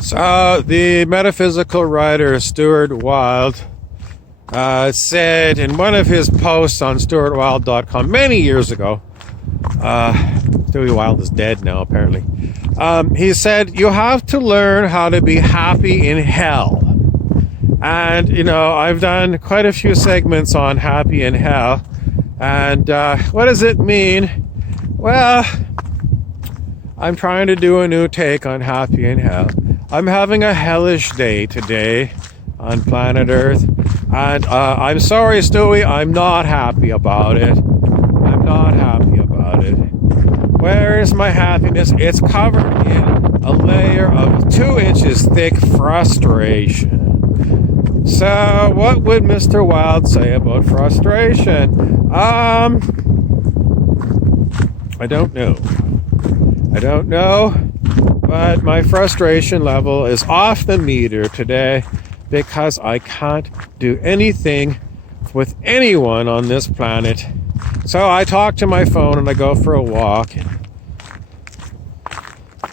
So the metaphysical writer Stuart Wilde said in one of his posts on stuartwilde.com many years ago, Stuart Wilde is dead now apparently, he said, you have to learn how to be happy in hell. And, you know, I've done quite a few segments on happy in hell. And what does it mean? Well, I'm trying to do a new take on happy in hell. I'm having a hellish day today on planet Earth. And I'm sorry, Stewie, I'm not happy about it. I'm not happy about it. Where is my happiness? It's covered in a layer of 2 inches thick frustration. So, what would Mr. Wilde say about frustration? I don't know. But my frustration level is off the meter today because I can't do anything with anyone on this planet. So I talk to my phone and I go for a walk and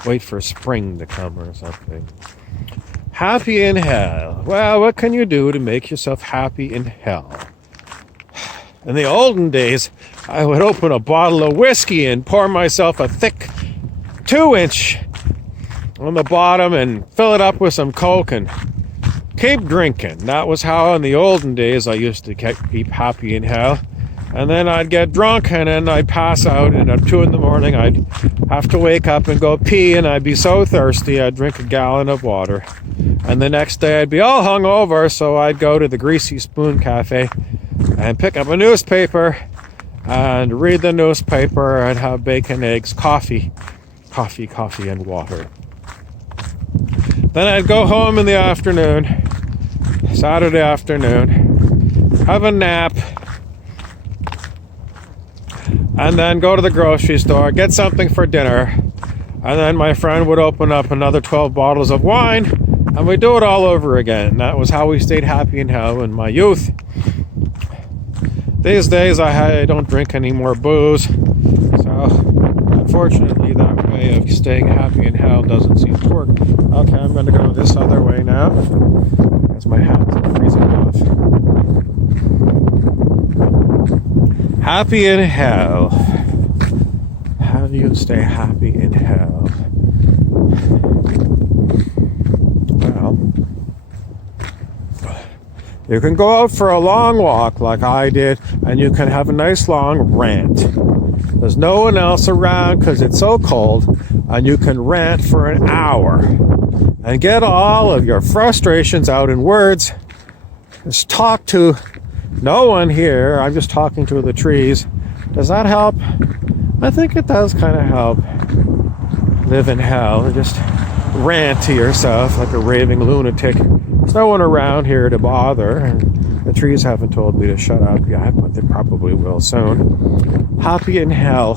wait for spring to come or something. Happy in hell. Well, what can you do to make yourself happy in hell? In the olden days, I would open a bottle of whiskey and pour myself a thick 2-inch on the bottom and fill it up with some Coke and keep drinking. That was how in the olden days I used to keep happy in hell. And then I'd get drunk and then I'd pass out, and at 2 a.m. I'd have to wake up and go pee, and I'd be so thirsty I'd drink a gallon of water. And the next day I'd be all hungover, so I'd go to the Greasy Spoon Cafe and pick up a newspaper and read the newspaper and have bacon, eggs, coffee, and water. Then I'd go home in the afternoon, Saturday afternoon, have a nap, and then go to the grocery store, get something for dinner, and then my friend would open up another 12 bottles of wine, and we'd do it all over again. That was how we stayed happy in hell in my youth. These days I don't drink any more booze, so unfortunately that way of staying happy in hell doesn't seem to work. Okay, I'm going to go this other way now, as my hands are freezing off. Happy in hell. How do you stay happy in hell? Well, you can go out for a long walk like I did, and you can have a nice long rant. There's no one else around because it's so cold, and you can rant for an hour and get all of your frustrations out in words. Just talk to no one here. I'm just talking to the trees. Does that help? I think it does kind of help. Live in hell. Just rant to yourself like a raving lunatic. There's no one around here to bother, and the trees haven't told me to shut up yet, but they probably will soon. Happy in hell.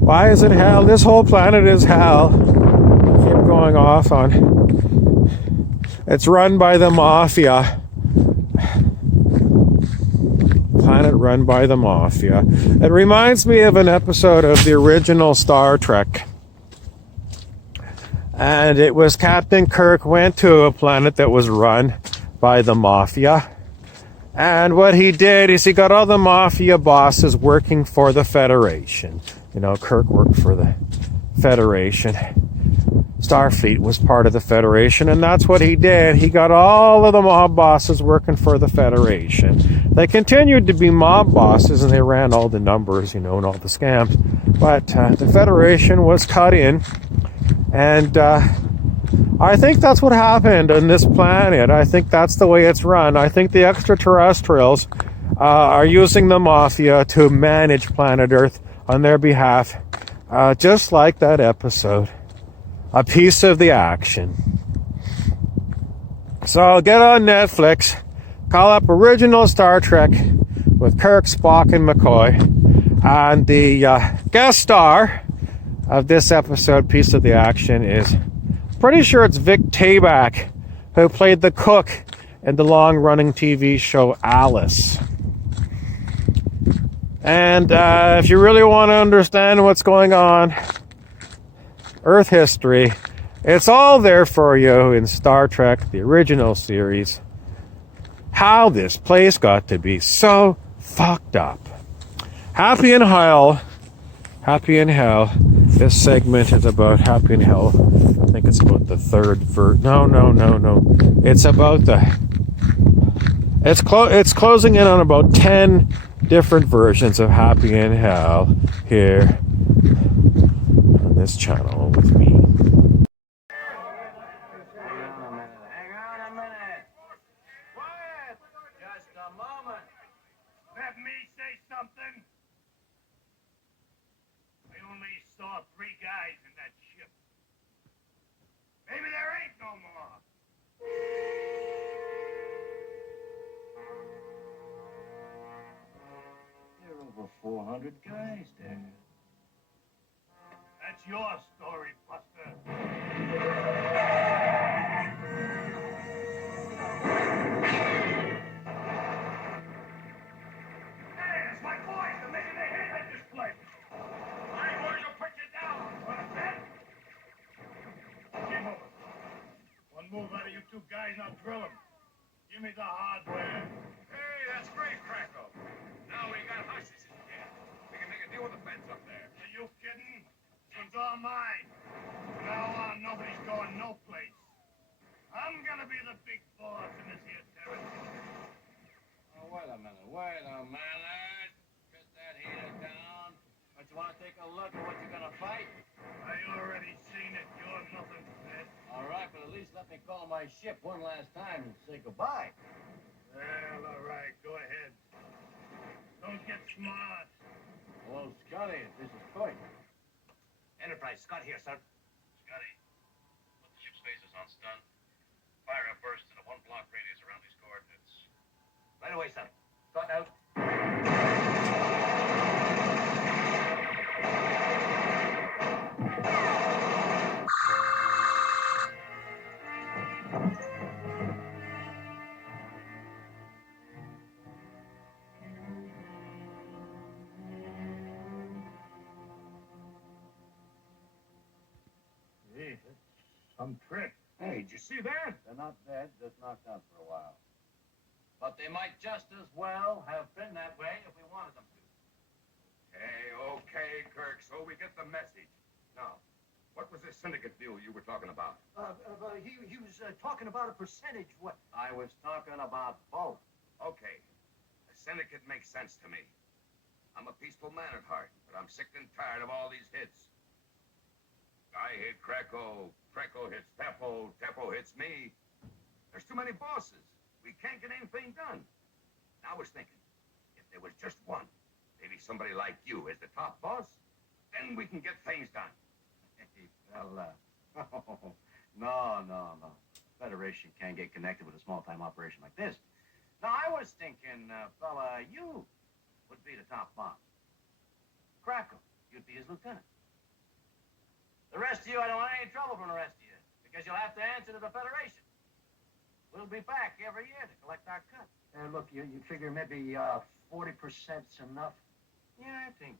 Why is it hell? This whole planet is hell. I keep going off on. It's run by the mafia. Planet run by the mafia. It reminds me of an episode of the original Star Trek. And it was Captain Kirk went to a planet that was run by the mafia. And what he did is he got all the mafia bosses working for the Federation. You know, Kirk worked for the Federation. Starfleet was part of the Federation, and that's what he did. He got all of the mob bosses working for the Federation. They continued to be mob bosses, and they ran all the numbers, you know, and all the scams. But the Federation was cut in, and I think that's what happened on this planet. I think that's the way it's run. I think the extraterrestrials are using the mafia to manage planet Earth on their behalf, just like that episode. A piece of the action. So I'll get on Netflix, call up original Star Trek with Kirk, Spock, and McCoy, and the guest star of this episode, piece of the action, is pretty sure it's Vic Tayback, who played the cook in the long-running TV show Alice. And if you really want to understand what's going on, Earth history, It's all there for you in Star Trek, the original series. How this place got to be so fucked up. Happy in Hell. Happy in Hell. This segment is about Happy in Hell. I think it's about the third No. It's about the. It's closing in on about 10 different versions of Happy in Hell here on this channel with me. Hang on a minute. Quiet. Just a moment. Let me say something. I only saw 3 guys in that ship. Maybe there ain't no more. There are over 400 guys there. That's your story, Buster. Hey, it's my boys. They're making their hit at this place. I'm going to put you down. Understand? Game over. One move out of you 2 guys, and I'll drill them. Give me the hardware. Hey, that's great, Krakow. Now we got hostages again. We can make a deal with the feds up there. Are you kidding? This one's all mine. From now on, nobody's going no place. I'm gonna be the big boss in this here territory. Oh, wait a minute. Get that heater down. Don't you want to take a look at what you're going to fight? I already seen it. You're nothing, Fred. All right, but at least let me call my ship one last time and say goodbye. Well, all right. Go ahead. Don't get smart. Hello, Scotty. This is Coit. Enterprise, Scott here, sir. Scotty, put the ship's phasers on stun. Fire a burst in a 1-block radius around these coordinates. Right away, son. Scott out. Hey, that's some trick. Hey, did you see that? They're not dead, just knocked out for a while. But they might just as well have been that way if we wanted them to. Okay, Kirk, so we get the message. Now, what was this syndicate deal you were talking about? He was talking about a percentage. What? I was talking about both. Okay, a syndicate makes sense to me. I'm a peaceful man at heart, but I'm sick and tired of all these hits. I hit Krakow, Krakow hits Teppo, Teppo hits me. There's too many bosses. We can't get anything done. I was thinking, if there was just one, maybe somebody like you as the top boss, then we can get things done. Hey, fella. No. Federation can't get connected with a small-time operation like this. No, I was thinking, fella, you would be the top boss. Krakow, you'd be his lieutenant. The rest of you, I don't want any trouble from the rest of you, because you'll have to answer to the Federation. We'll be back every year to collect our cut. Look, you figure maybe 40%'s enough? Yeah, I think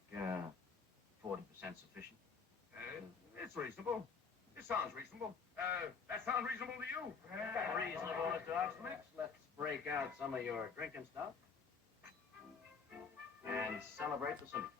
40% sufficient. It's reasonable. It sounds reasonable. That sounds reasonable to you? Reasonable, Mr. Oxmix. Let's break out some of your drinking stuff and celebrate the syndicate.